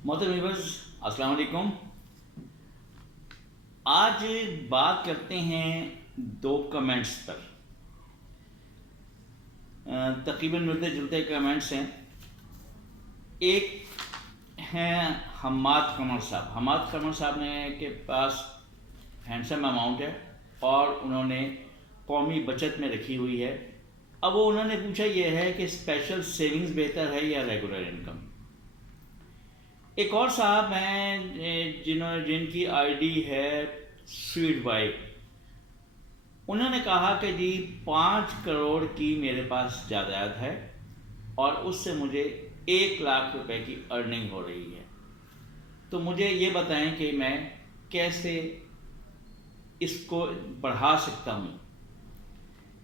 मोहतरम व्यूअर्स, अस्सलाम वालेकुम। आज बात करते हैं दो कमेंट्स पर। तकरीबन मिलते जुलते कमेंट्स हैं। एक हैं हम्माद कमर साहब। हम्माद कमर साहब ने के पास हैंडसम अमाउंट है और उन्होंने कौमी बचत में रखी हुई है। अब वो उन्होंने पूछा ये है कि स्पेशल सेविंग्स बेहतर है या रेगुलर इनकम। एक और साहब हैं जिनकी आईडी है स्वीट बाई। उन्होंने कहा कि जी 5 करोड़ की मेरे पास जायदाद है और उससे मुझे 1 लाख रुपए की अर्निंग हो रही है, तो मुझे ये बताएं कि मैं कैसे इसको बढ़ा सकता हूँ।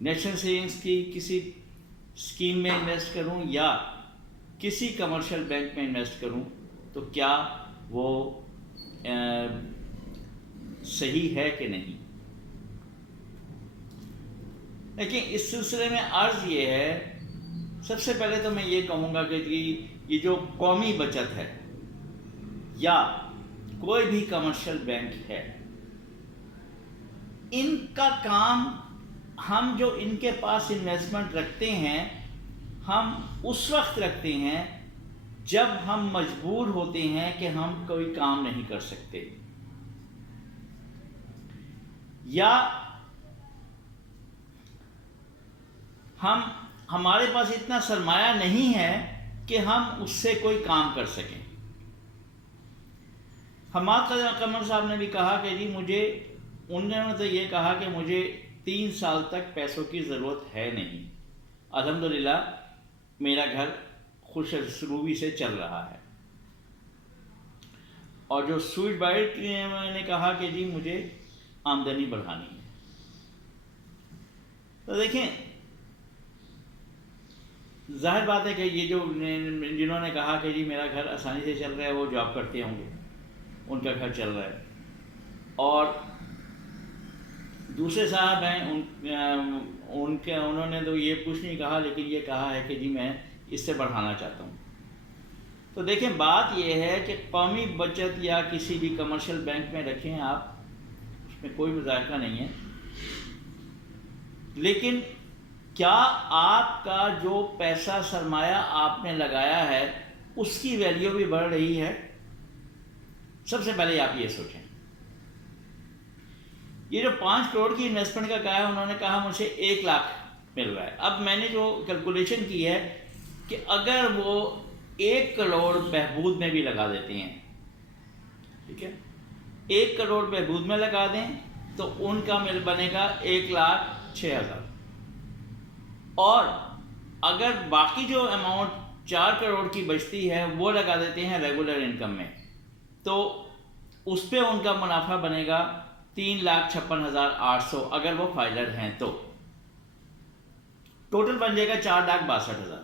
नेशनल सेविंग्स की किसी स्कीम में इन्वेस्ट करूँ या किसी कमर्शियल बैंक में इन्वेस्ट करूँ, तो क्या वो सही है कि नहीं। देखिए, इस सिलसिले में अर्ज़ ये है, सबसे पहले तो मैं ये कहूँगा कि ये जो कौमी बचत है या कोई भी कमर्शियल बैंक है, इनका काम, हम जो इनके पास इन्वेस्टमेंट रखते हैं, हम उस वक्त रखते हैं जब हम मजबूर होते हैं कि हम कोई काम नहीं कर सकते, या हमारे पास इतना सरमाया नहीं है कि हम उससे कोई काम कर सकें। हम्माद कमर साहब ने भी कहा कि जी उन्होंने तो ये कहा कि मुझे 3 साल तक पैसों की ज़रूरत है नहीं, अल्हम्दुलिल्लाह मेरा घर खुशरूबी से चल रहा है। और जो स्वीट बाइट ने कहा कि जी मुझे आमदनी बढ़ानी है। तो देखें, जाहिर बात है कि ये जो जिन्होंने कहा कि जी मेरा घर आसानी से चल रहा है, वो जॉब करते होंगे, उनका घर चल रहा है। और दूसरे साहब हैं, उन्होंने तो ये कुछ नहीं कहा, लेकिन ये कहा है कि जी मैं इससे बढ़ाना चाहता हूँ। तो देखें, बात यह है कि कौमी बचत या किसी भी कमर्शियल बैंक में रखें आप, उसमें कोई मुज़ाकरा नहीं है, लेकिन क्या आपका जो पैसा सरमाया आपने लगाया है उसकी वैल्यू भी बढ़ रही है? सबसे पहले आप ये सोचें। ये जो 5 करोड़ की इन्वेस्टमेंट का कहा है, उन्होंने कहा मुझे 1 लाख मिल रहा है। अब मैंने जो कैलकुलेशन की है कि अगर वो 1 करोड़ बहबूद में भी लगा देते हैं, ठीक है, 1 करोड़ बहबूद में लगा दें तो उनका मिल बनेगा 1,06,000। और अगर बाकी जो अमाउंट 4 करोड़ की बचती है वो लगा देते हैं रेगुलर इनकम में, तो उस पर उनका मुनाफा बनेगा 3,56,800 अगर वो फाइलर हैं तो। टोटल बन जाएगा 4,62,000।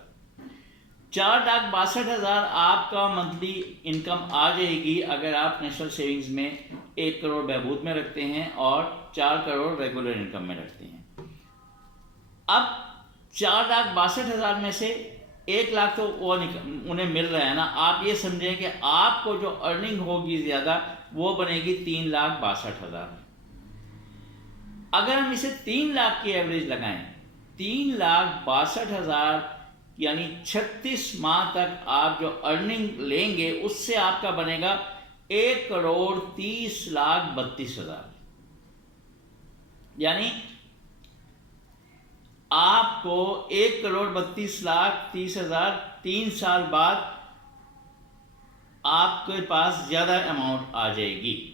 4,62,000 आपका मंथली इनकम आ जाएगी अगर आप नेशनल सेविंग्स में 1 करोड़ बहबूद में रखते हैं और 4 करोड़ रेगुलर इनकम में रखते हैं। अब 4,62,000 में से 1 लाख तो वो उन्हें मिल रहा है ना। आप ये समझें कि आपको जो अर्निंग होगी ज़्यादा वो बनेगी 3,62,000। अगर हम इसे 3 लाख की एवरेज लगाएं, 3,62,000 यानी 36 माह तक आप जो अर्निंग लेंगे उससे आपका बनेगा 1,30,32,000। यानी आपको 1,32,30,000 3 साल बाद आपके पास ज़्यादा अमाउंट आ जाएगी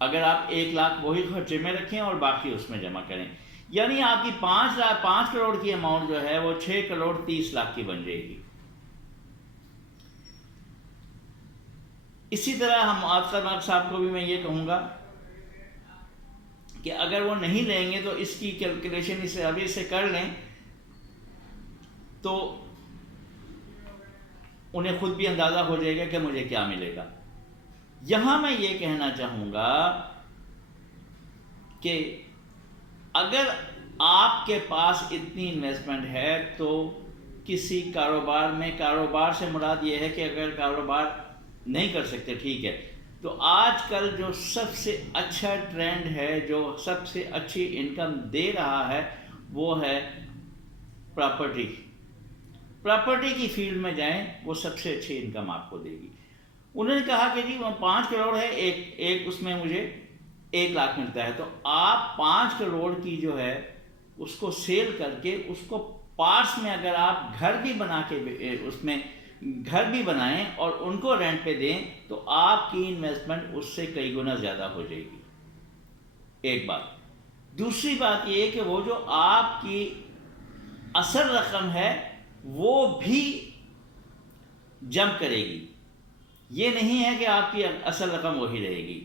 अगर आप 1 लाख वही खर्चे में रखें और बाकी उसमें जमा करें। यानी आपकी 5 करोड़ की अमाउंट जो है वो 6,30,00,000 की बन जाएगी। इसी तरह हम आफताब साहब को भी मैं ये कहूँगा कि अगर वो नहीं लेंगे तो इसकी कैलकुलेशन इसे अभी से कर लें, तो उन्हें खुद भी अंदाज़ा हो जाएगा कि मुझे क्या मिलेगा। यहाँ मैं ये कहना चाहूँगा कि अगर आपके पास इतनी इन्वेस्टमेंट है तो किसी कारोबार में, कारोबार से मुराद ये है कि अगर कारोबार نہیں کر سکتے، ٹھیک ہے. تو آج کل جو سب سے اچھا ٹرینڈ ہے، جو سب سے اچھی انکم دے رہا ہے، وہ ہے پراپرٹی. پراپرٹی کی فیلڈ میں جائیں، وہ سب سے اچھی انکم آپ کو دے گی. انہوں نے کہا کہ جی 5 کروڑ ہے، ایک اس میں مجھے 1 لاکھ ملتا ہے. تو آپ 5 کروڑ کی جو ہے اس کو سیل کر کے اس کو پارٹس میں اگر آپ گھر بھی بنا کے اس میں گھر بھی بنائیں اور ان کو رینٹ پہ دیں، تو آپ کی انویسٹمنٹ اس سے کئی گنا زیادہ ہو جائے گی. ایک بات. دوسری بات یہ کہ وہ جو آپ کی اصل رقم ہے وہ بھی جمپ کرے گی. یہ نہیں ہے کہ آپ کی اصل رقم وہی رہے گی.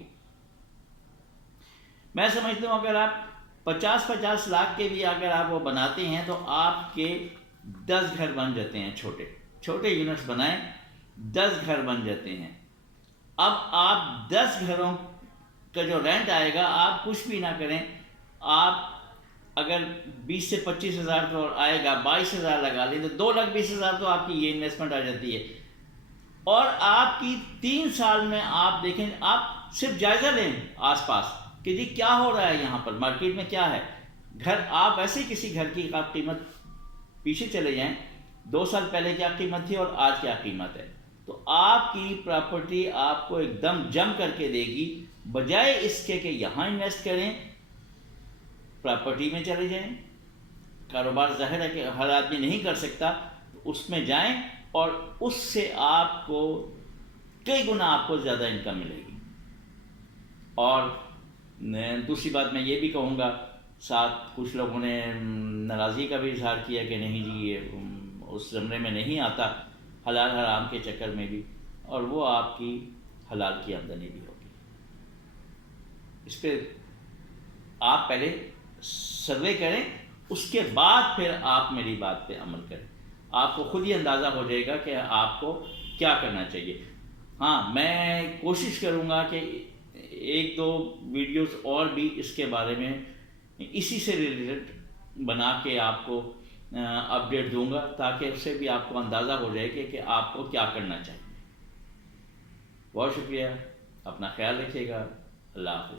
میں سمجھتا ہوں اگر آپ 50 لاکھ کے بھی اگر آپ وہ بناتے ہیں تو آپ کے 10 گھر بن جاتے ہیں. چھوٹے چھوٹے یونٹس بنائیں، 10 گھر بن جاتے ہیں. اب آپ 10 گھروں کا جو رینٹ آئے گا، آپ کچھ بھی نہ کریں، آپ اگر 20 سے 25 ہزار تو آئے گا، 22 ہزار لگا لیں تو 2,20,000 تو آپ کی یہ انویسٹمنٹ آ جاتی ہے. اور آپ کی 3 سال میں آپ دیکھیں، آپ صرف جائزہ لیں آس پاس کہ جی کیا ہو رہا ہے یہاں پر، مارکیٹ میں کیا ہے. گھر آپ ایسے کسی گھر کی آپ قیمت پیچھے چلے جائیں، 2 سال پہلے کیا قیمت تھی اور آج کیا قیمت ہے، تو آپ کی پراپرٹی آپ کو ایک دم جم کر کے دے گی. بجائے اس کے کہ یہاں انویسٹ کریں، پراپرٹی میں چلے جائیں. کاروبار ظاہر ہے کہ ہر آدمی نہیں کر سکتا، اس میں جائیں اور اس سے آپ کو کئی گنا آپ کو زیادہ انکم ملے گی. اور دوسری بات میں یہ بھی کہوں گا، ساتھ کچھ لوگوں نے ناراضی کا بھی اظہار کیا کہ نہیں جی یہ اس زمرے میں نہیں آتا، حلال حرام کے چکر میں بھی، اور وہ آپ کی حلال کی آمدنی بھی ہوگی. اس پہ آپ پہلے سروے کریں، اس کے بعد پھر آپ میری بات پہ عمل کریں. آپ کو خود ہی اندازہ ہو جائے گا کہ آپ کو کیا کرنا چاہیے. ہاں، میں کوشش کروں گا کہ 1-2 ویڈیوز اور بھی اس کے بارے میں اسی سے ریلیٹڈ بنا کے آپ کو اپڈیٹ دوں گا، تاکہ اس سے بھی آپ کو اندازہ ہو جائے کہ آپ کو کیا کرنا چاہیے. بہت شکریہ، اپنا خیال رکھیے گا. اللہ حافظ.